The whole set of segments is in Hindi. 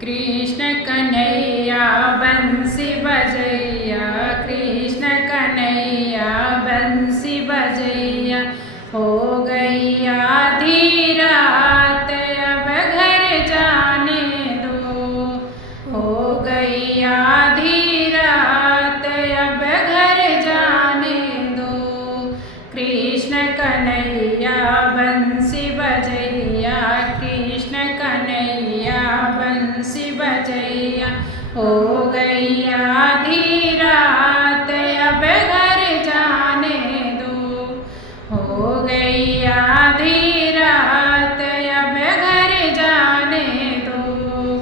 कृष्ण कन्हैया बंसी बजैया, कृष्ण कन्हैया बंसी बजैया। हो गई आधी रात अब घर जाने दो, हो गई आधी रात अब घर जाने दो। कृष्ण कन्हैया बंसी बजैया, कृष्ण कन्हैया बंसी बजैया। हो गई आधी रात अब घर जाने दो, हो गई आधी रात अब घर जाने दो।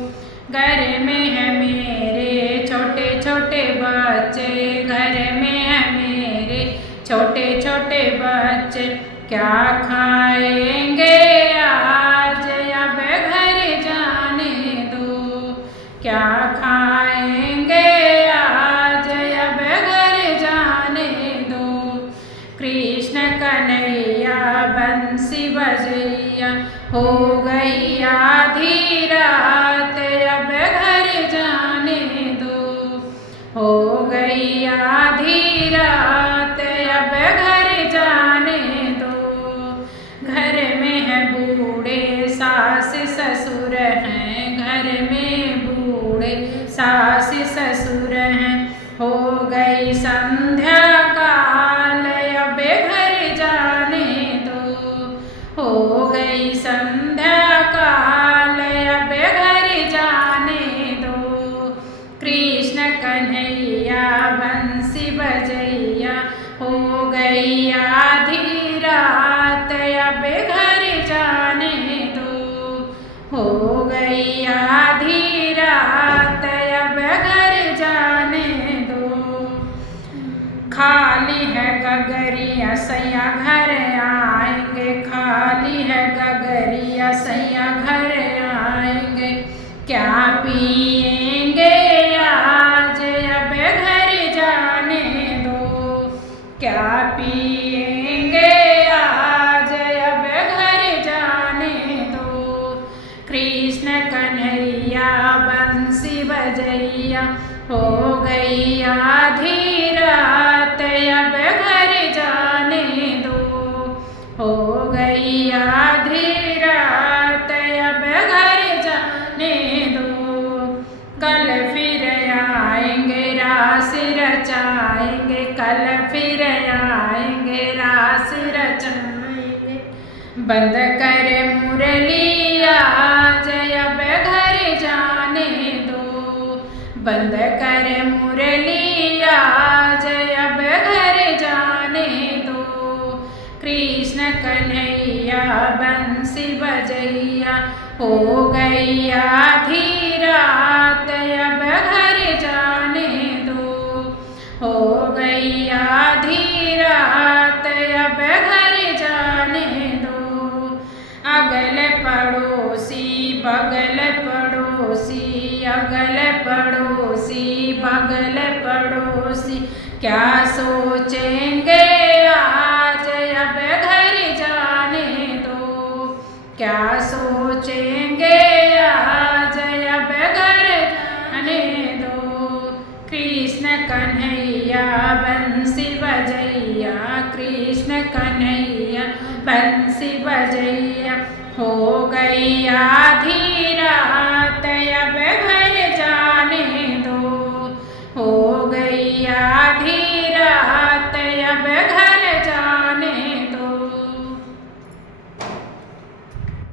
घर में है मेरे छोटे छोटे बच्चे, घर में है मेरे छोटे छोटे बच्चे। क्या खाएंगे आज अब घर जाने दो, क्या खाएंगे आज अब घर जाने दो। कृष्ण कन्हैया बंसी बजैया। हो गई आधी रात अब घर जाने दो, हो गई आधी रात अब घर जाने दो। घर में है बूढ़े सास ससुर हैं, घर में बूढ़े सास ससुर हैं। हो गई संध्या काल अब घर जाने दो, हो गई संध्या काल अब घर जाने दो। कृष्ण कन्हैया बंसी बजैया। हो गई आधी रात अब घर जाने दो, हो गई आधी रात अब घर जाने दो। खाली है गगरिया सैया घर आएंगे, खाली है गगरिया सैया घर आएंगे। क्या पिएंगे आज अब घर जाने दो, क्या पिएंगे आज अब घर जाने दो। कृष्ण कन्हैया बंसी बजैया। हो गई आधी रात अब घर जाने दो, हो गई आधी रात अब घर जाने दो। कल फिर आएंगे रास रचाएंगे, कल फिर आएंगे रास रचाएंगे। बंद कर मुरली आज अब घर जाने दो, बंद कर मुरली आज अब घर जाने दो। कृष्ण कन्हैया बंसी बजैया। हो गई आधी रात अब घर जाने दो, हो गई आधी रात अब घर जाने दो। अगल पड़ोसी बगल पड़ोसी, अगल पड़ोसी बगल पड़ोसी क्या सोचेंगे